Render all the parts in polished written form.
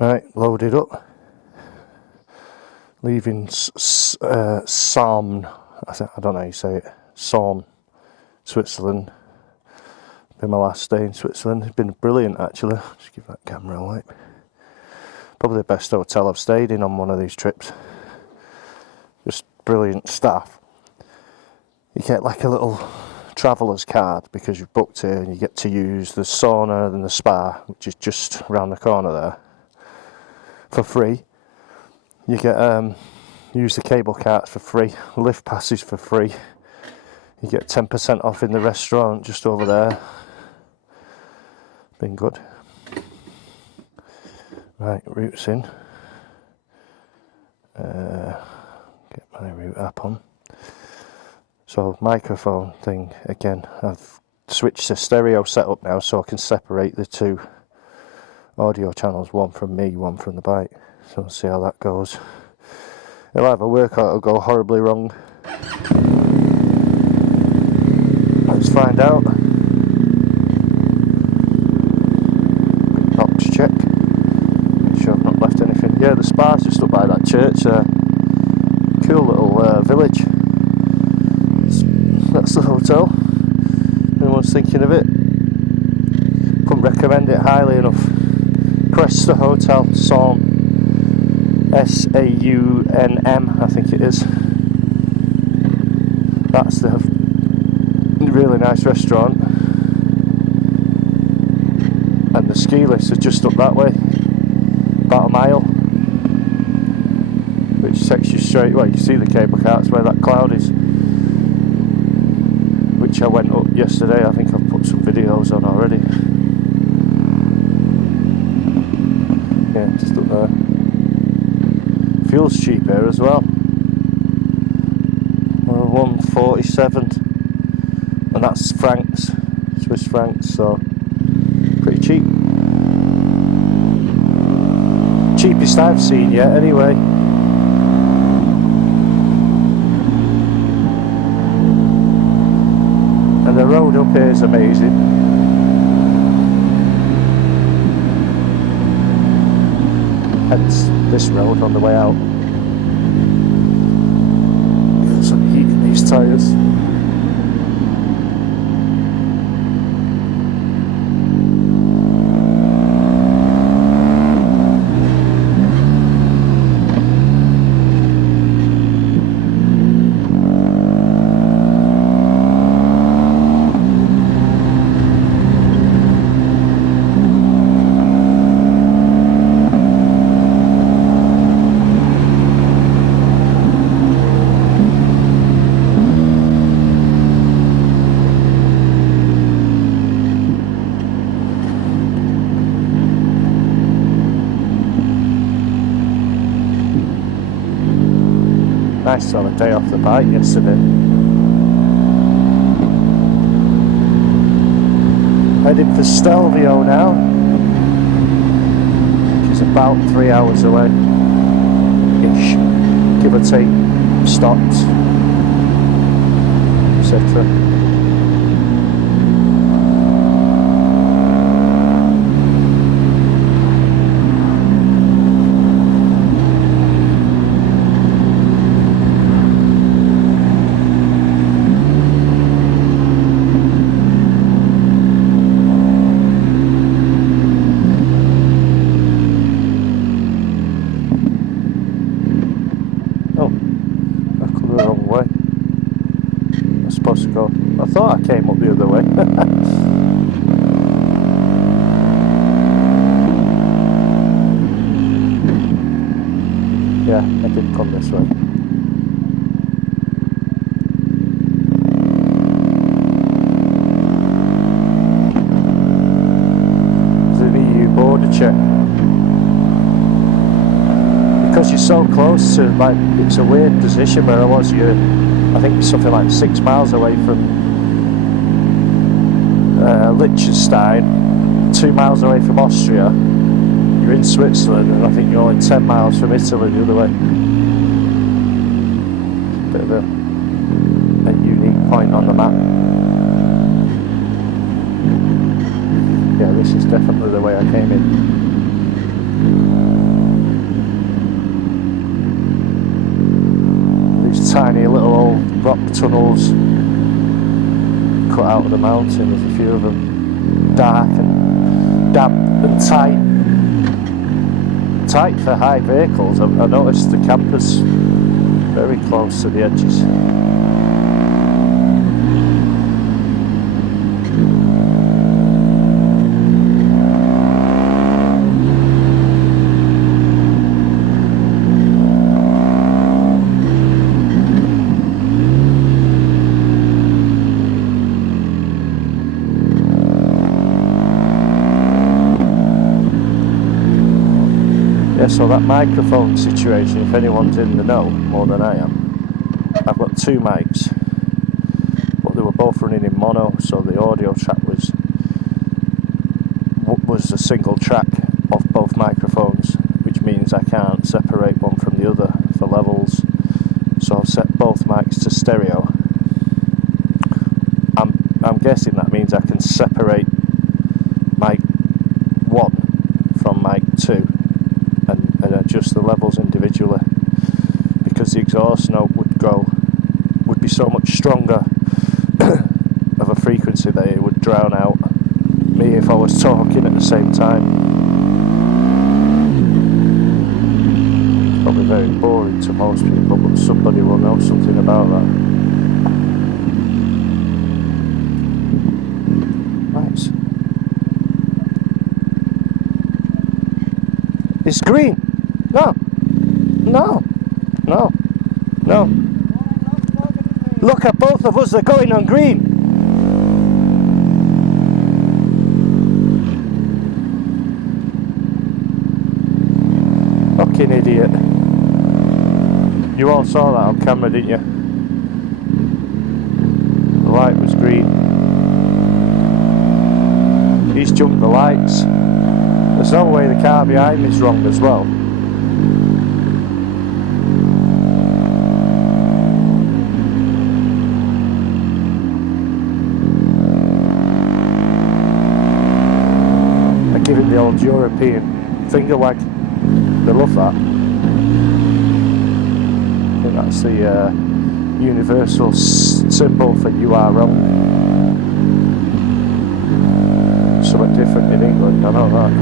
Right, loaded up. Leaving Samnaun, I don't know how you say it, Samnaun, Switzerland. Been my last day in Switzerland. It's been brilliant actually. Just give that camera a wipe. Probably the best hotel I've stayed in on one of these trips. Just brilliant staff. You get like a little traveller's card because you've booked it, and you get to use the sauna and the spa, which is just around the corner there, for free. You get use the cable carts for free, lift passes for free. You get 10% off in the restaurant just over there. Been good. Right, route's in. Get my route app on. So microphone thing again. I've switched the stereo setup now, so I can separate the two audio channels, one from me, one from the bike. So we'll see how that goes. It'll either work or it'll go horribly wrong. Let's find out. Quick box check. Make sure I've not left anything. Yeah, the spa's just up by that church there. Cool little village. That's the hotel. Anyone's thinking of it? Couldn't recommend it highly enough. Cresta Hotel, Saunm. S-A-U-N-M, I think it is. That's the really nice restaurant. And the ski lifts are just up that way, about a mile, which takes you straight, well, you see the cable carts where that cloud is, which I went up yesterday. I think I've put some videos on already. Yeah, just up there. Fuel's cheap here as well. 147, and that's francs, Swiss francs, so pretty cheap. Cheapest I've seen yet, anyway. And the road up here is amazing. Hence this road on the way out. Get some heat in these tyres. Nice to have a day off the bike yesterday. Heading for Stelvio now, which is about 3 hours away, ish, give or take stops, etc. Supposed to go. I thought I came up the other way. Yeah, I did come this way. There's an EU border check. Because you're so close to, like, it's a weird position where I was. I think it's something like 6 miles away from Liechtenstein, 2 miles away from Austria. You're in Switzerland, and I think you're only 10 miles from Italy the other way. Bit of a unique point on the map. Yeah, this is definitely the way I came in. rock tunnels cut out of the mountain. There's a few of them, dark and damp and tight for high vehicles. I noticed the campers very close to the edges. Yeah, so that microphone situation, if anyone's in the know more than I am, I've got two mics, but they were both running in mono, so the audio track was a single track off both microphones, which means I can't separate one from the other for levels. So I've set both mics to stereo. I'm guessing that means I can separate mic 1 from mic 2 and adjust the levels individually, because the exhaust note would be so much stronger of a frequency that it would drown out me if I was talking at the same time. It's probably very boring to most people, but somebody will know something about that. Nice. It's green. No. Look at both of us, they're going on green. Fucking idiot. You all saw that on camera, didn't you? The light was green. He's jumped the lights. There's no way the car behind me's wrong as well. I give it the old European finger wag. They love that. I think that's the universal symbol for "you are wrong." Something different in England, I know that.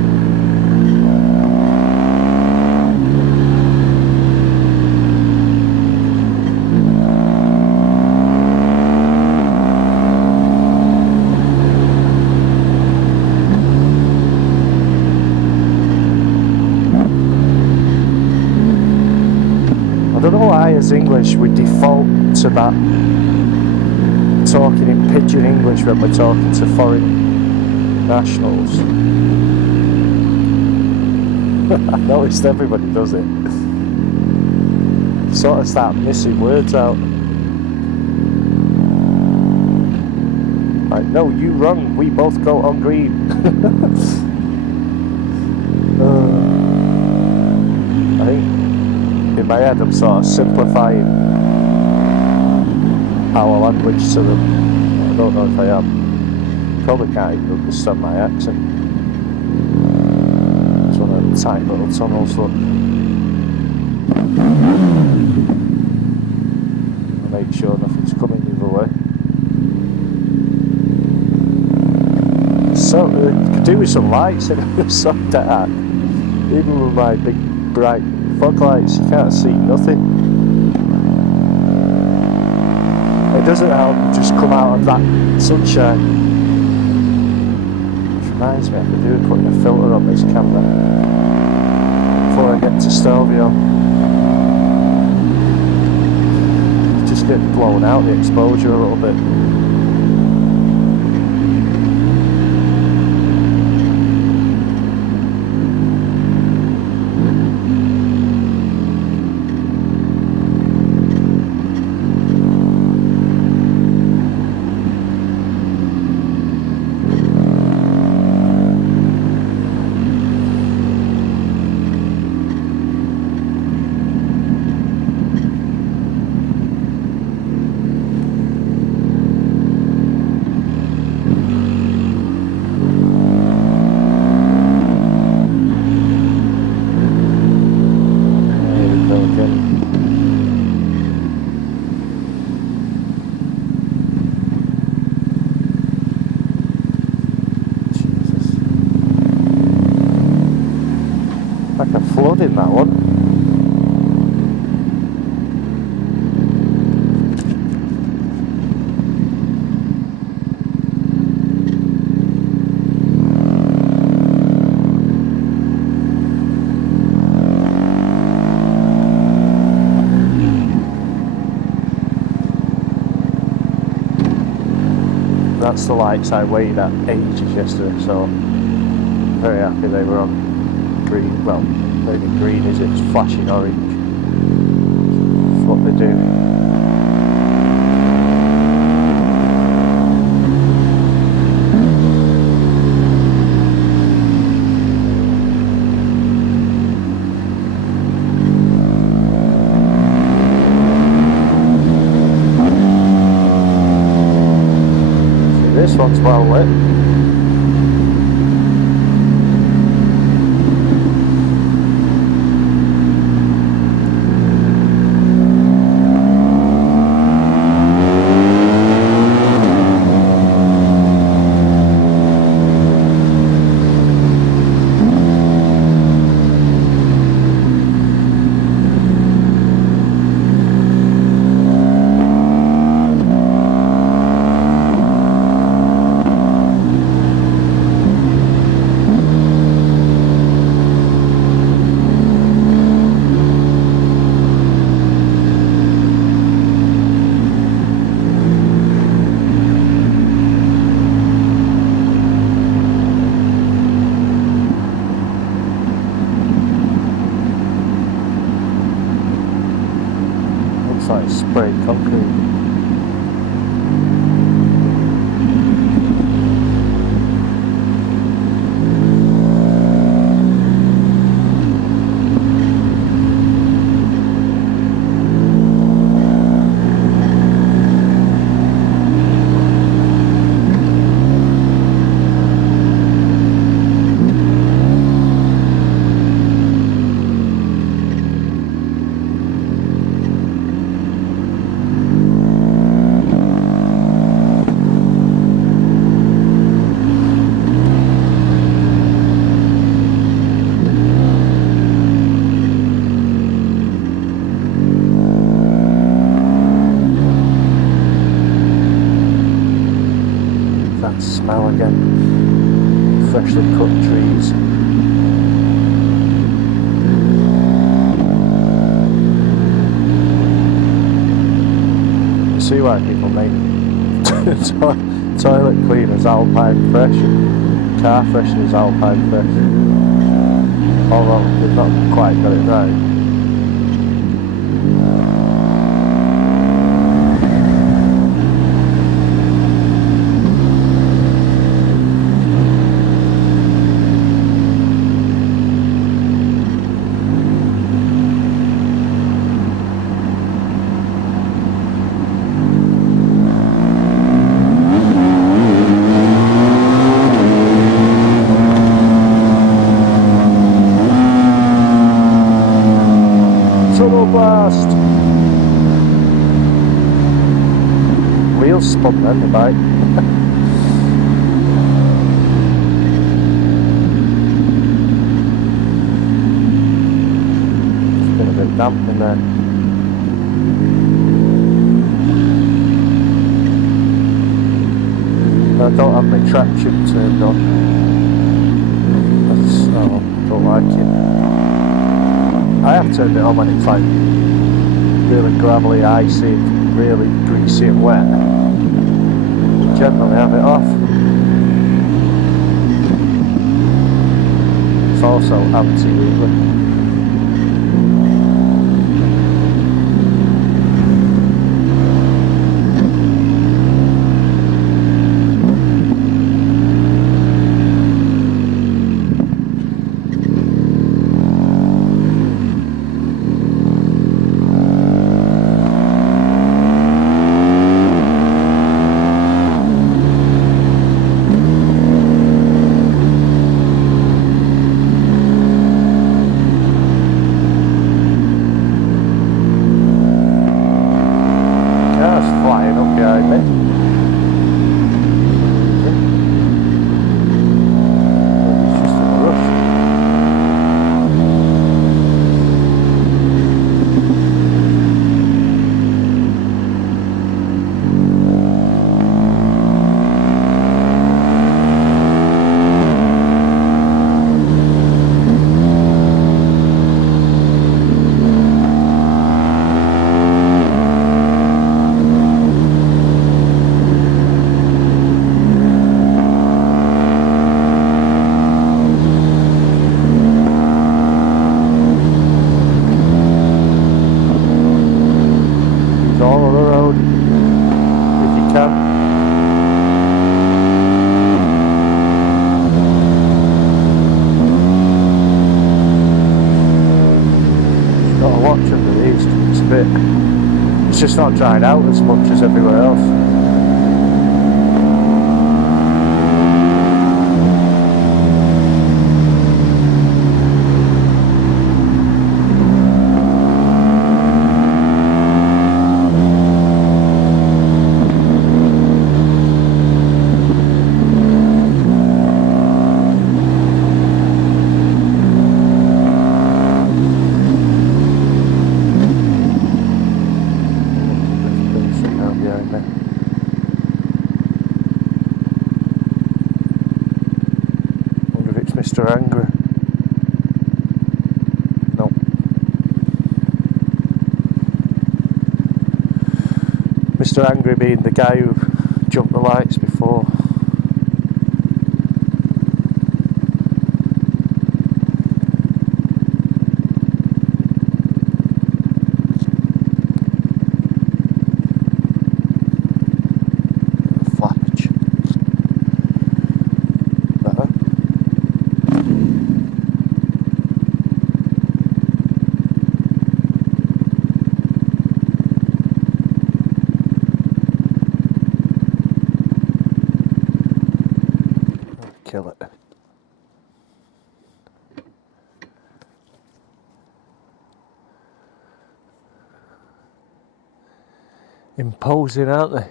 I don't know why as English we default to that talking in pidgin English when we're talking to foreign nationals. I noticed everybody does it. Sort of start missing words out. Like, no, you wrong, we both go on green. I think in my head I'm sort of simplifying our language to them. I don't know if I am. Probably can't even understand my accent. It's one of them tight little tunnels, look. I'll make sure nothing's coming the other way. So, could do with some lights in it, so dark. Even with my big bright fog lights, you can't see nothing. It doesn't help just come out of that sunshine. Which reminds me, I could do putting a filter on this camera before I get to Stelvio. Just get blown out the exposure a little bit. that one. That's the lights I waited at ages yesterday, so I'm very happy they were on green. Well, maybe green is it's flashing orange. It's what they do. This one's well lit. Looks like sprayed concrete. That smell again, freshly cut trees. You see why people make toilet cleaners Alpine Fresh and car fresheners Alpine Fresh, although they've not quite got it right. Blast! Wheels spun then, the bike. It's been a bit damp in there. I don't have my traction turned on. I don't like it. I have turned it on when it's like really gravelly, icy, really greasy and wet. Generally have it off. It's also anti-wheelie. watch under these. It's a bit, it's just not dried out as much as everywhere else. Mr. Angry. No. Mr. Angry being the guy who jumped the lights before. Kill it. Imposing, aren't they?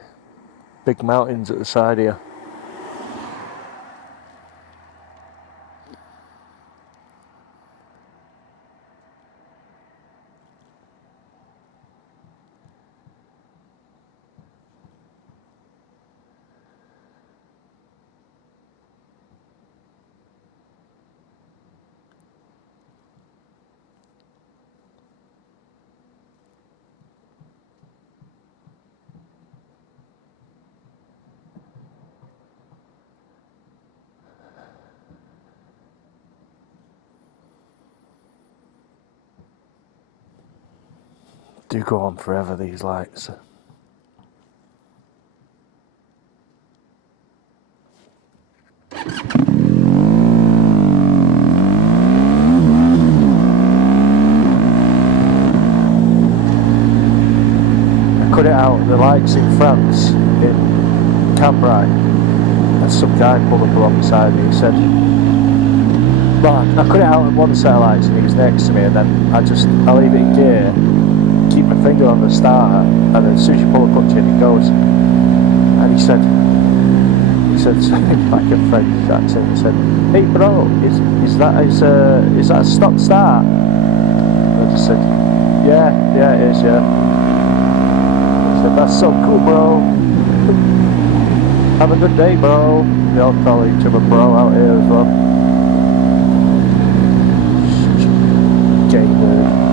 Big mountains at the side here. Do go on forever, these lights. I cut it out, the lights in France, in Cambrai, and some guy pulled up alongside me and said, well, I cut it out on one set of lights and he was next to me, and then I leave it in gear, keep my finger on the starter, and then as soon as you pull the clutch in, it goes. And he said like a French accent, he said, "Hey bro, is that a stop start?" And I just said, yeah it is, yeah. He said, "That's so cool, bro. Have a good day, bro." They all call each other bro out here as well. Gay nerd.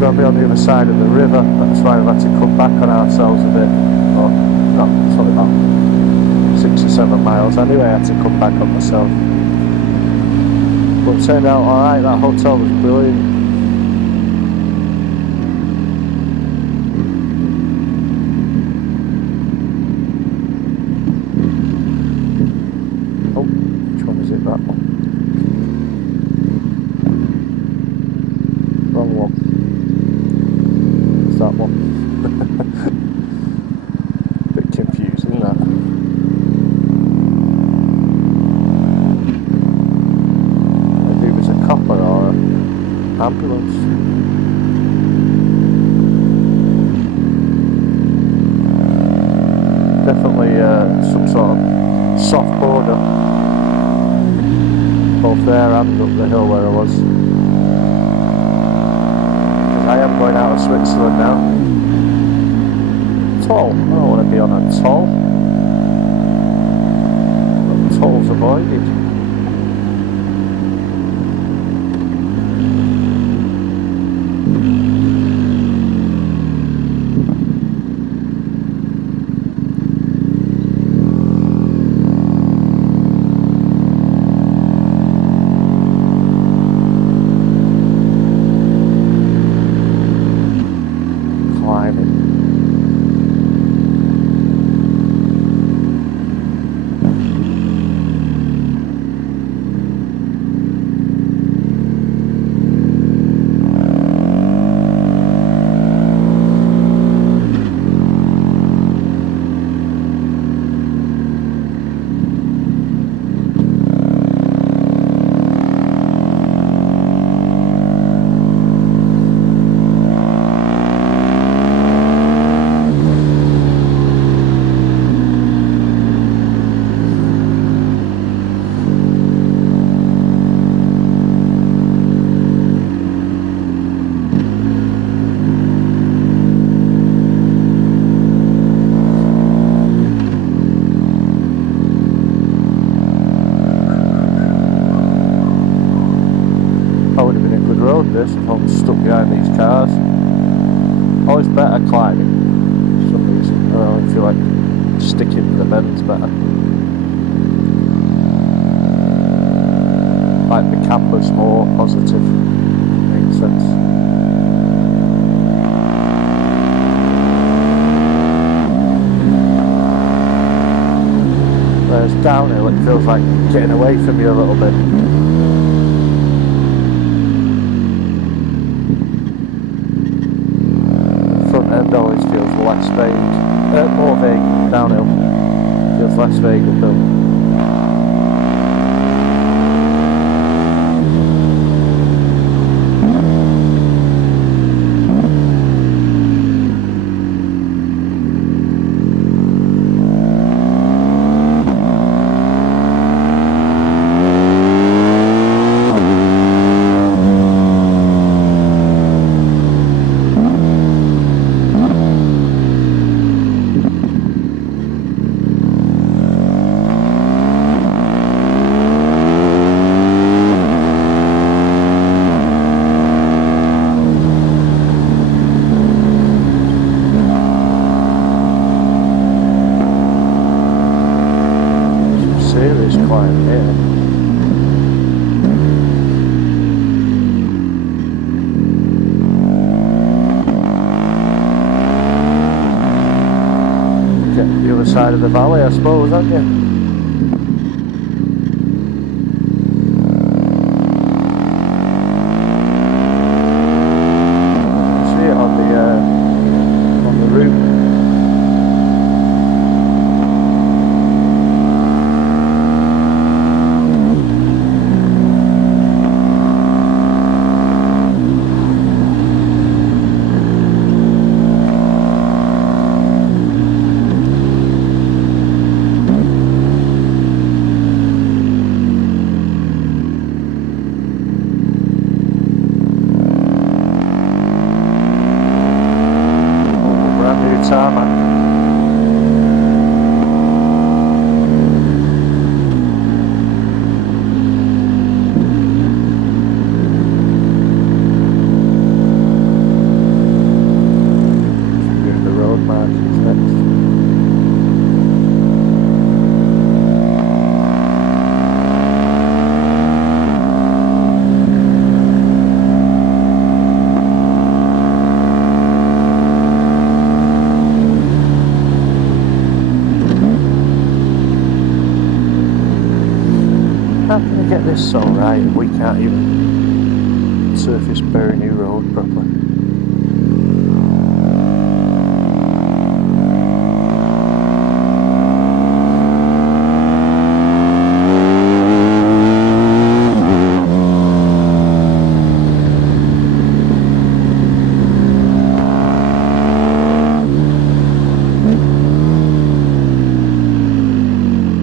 Got to be on the other side of the river, that's why we've had to come back on ourselves a bit. Or not, it's only about 6 or 7 miles. I knew I had to come back on myself. But it turned out alright, that hotel was brilliant. Oh, which one is it, that one? Wrong one. That one. Bit confusing, that. Maybe it was a copper or an ambulance. Definitely some sort of soft border, both there and up the hill where I was. I am going out of Switzerland now. toll. I don't want to be on a toll. Tolls avoided. This if I'm stuck behind these cars. Always better climbing for some reason. I don't feel like sticking to the bends better. Like the camber's more positive. Makes sense. Whereas downhill it feels like getting away from you a little bit. End always feels less vague, more vague downhill, feels less vague uphill. The other side of the valley, I suppose, aren't you? See it on the route. Tarmac. The road markings next. How can I get this so right if we can't even surface Bury New Road properly?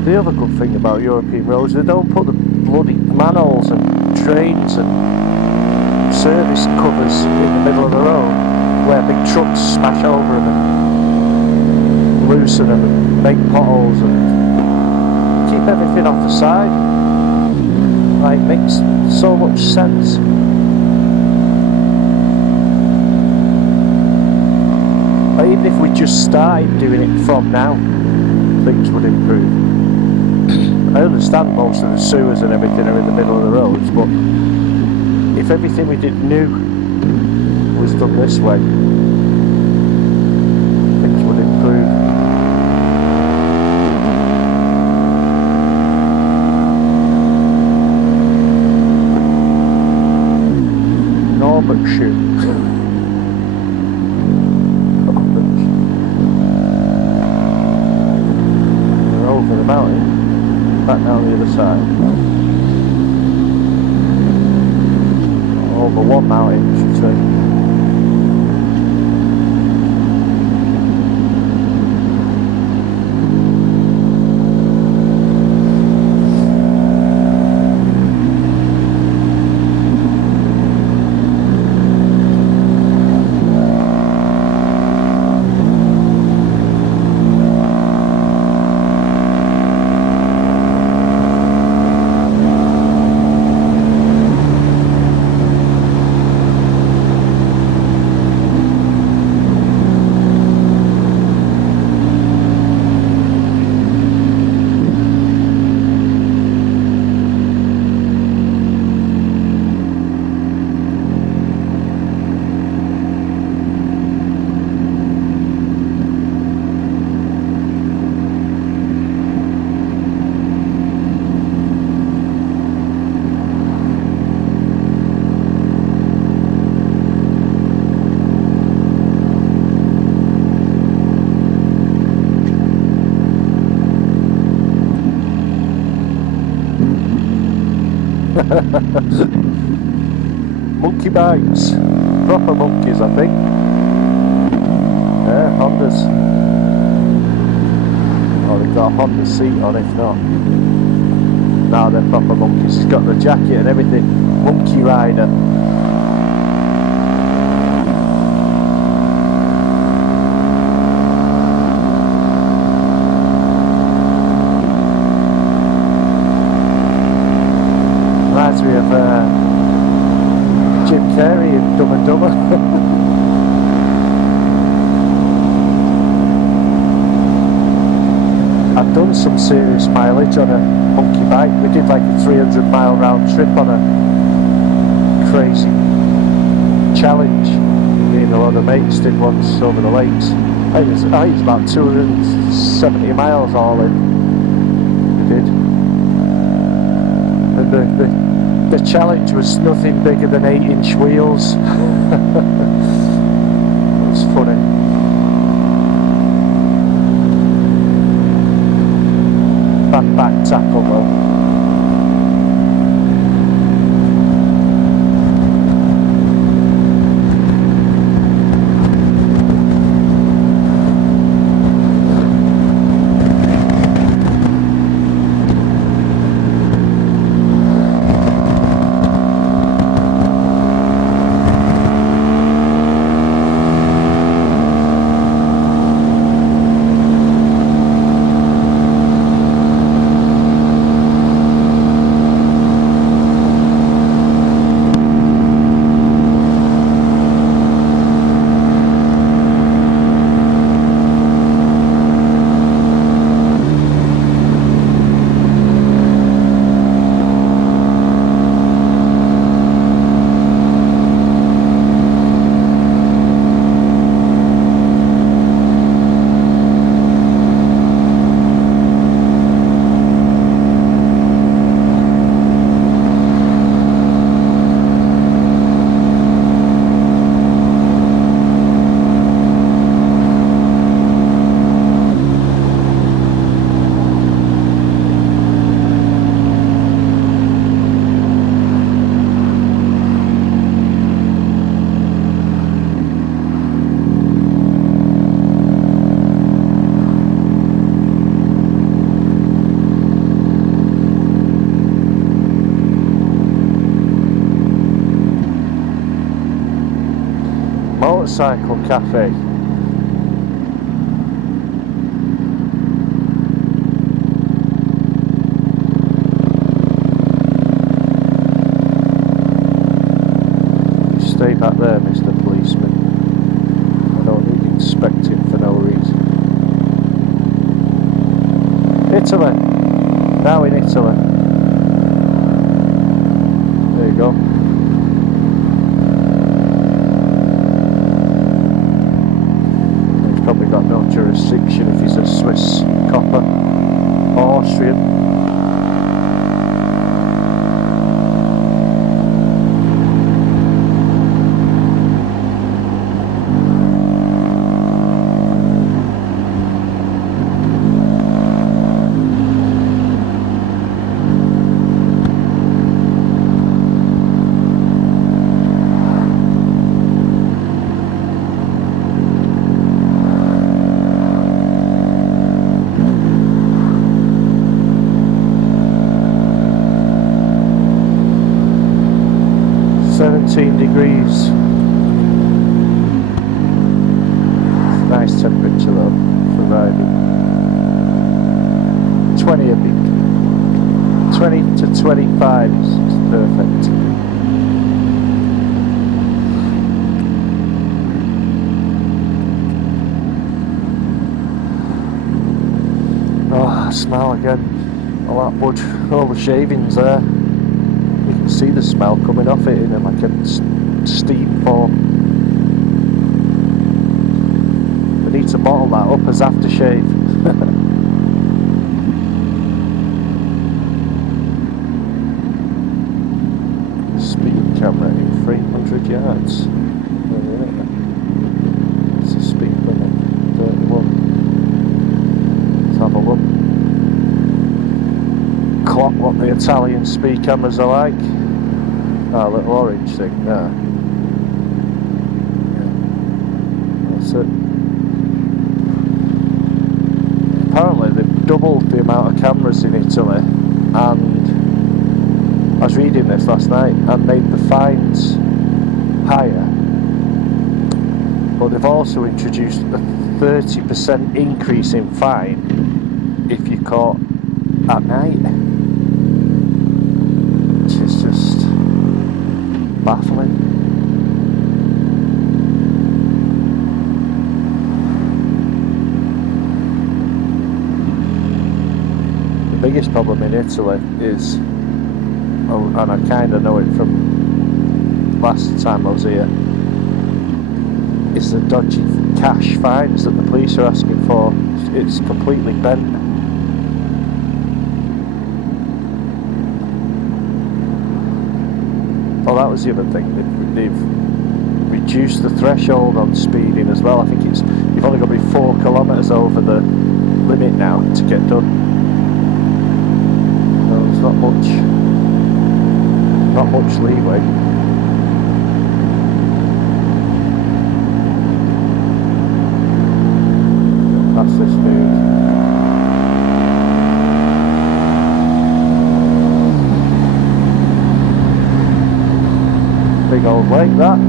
The other good thing about European roads, they don't put the bloody manholes and drains and service covers in the middle of the road where big trucks smash over them. loosen them and make potholes and keep everything off the side. Like, makes so much sense. Like, even if we just started doing it from now, things would improve. I understand most of the sewers and everything are in the middle of the roads, but if everything we did new was done this way, things would improve. Norman shoe. We're over the mountain. Back down the other side. Over one mountain, I should say. Monkey bikes, proper monkeys, I think. Yeah, Hondas. Oh, they've got a Honda seat on, if not. No, they're proper monkeys. He's got the jacket and everything. Monkey rider. Reminds me of Jim Carrey in Dumb and Dumber. I've done some serious mileage on a monkey bike. We did like a 300-mile round trip on a crazy challenge. Me and a lot of mates did once over the lakes. I think it's about 270 miles all in. We did. And the challenge was nothing bigger than 8-inch wheels. It was funny. Bad back tackle though. Motorcycle cafe. back there, Mr. Policeman. I don't need inspecting for no reason. Italy! Now in Italy. There you go. He's probably got no jurisdiction if he's a Swiss copper or Austrian. 17 degrees. It's a nice temperature though for riding. 20 a bit. 20 to 25 is perfect. Oh, smell again. All that wood, all the shavings there. You can see the smell coming off it in like a steam form. We need to bottle that up as aftershave. Speed camera in 300 yards. It's a speed limit, 31. Let's have a look. Clock what the Italian speed cameras are like. That little orange thing there. Yeah. That's it. Apparently they've doubled the amount of cameras in Italy, and I was reading this last night, and made the fines higher, but they've also introduced a 30% increase in fine if you're caught at night. It's just baffling. The biggest problem in Italy is, and I kind of know it from last time I was here, is the dodgy cash fines that the police are asking for. It's completely bent. Oh, that was the other thing. They've reduced the threshold on speeding as well. I think it's you've only got to be 4 kilometres over the limit now to get done. So there's not much leeway. That's this dude. Big old lake that.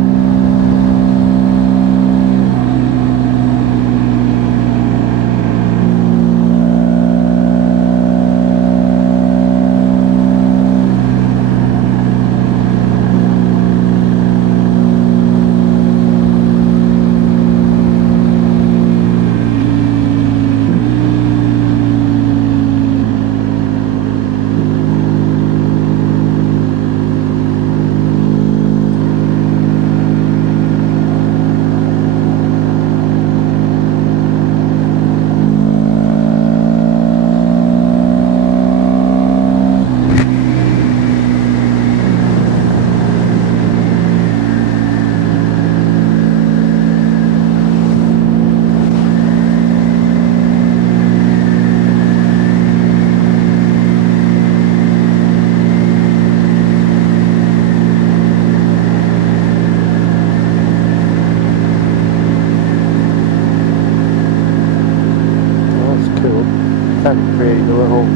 Create a little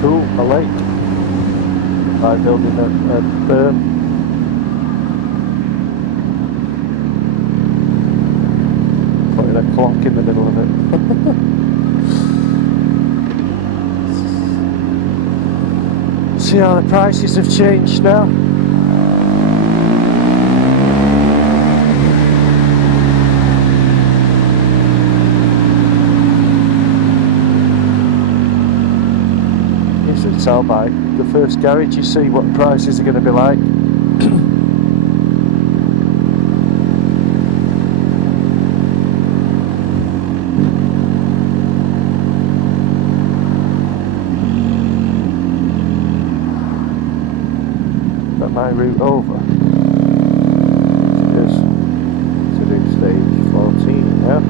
pool, a lake, by building a berm. Putting a clock in the middle of it. See how the prices have changed now. I'll buy the first garage. You see what the prices are going to be like. But my route over to do stage 14, yeah.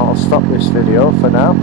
I'll stop this video for now.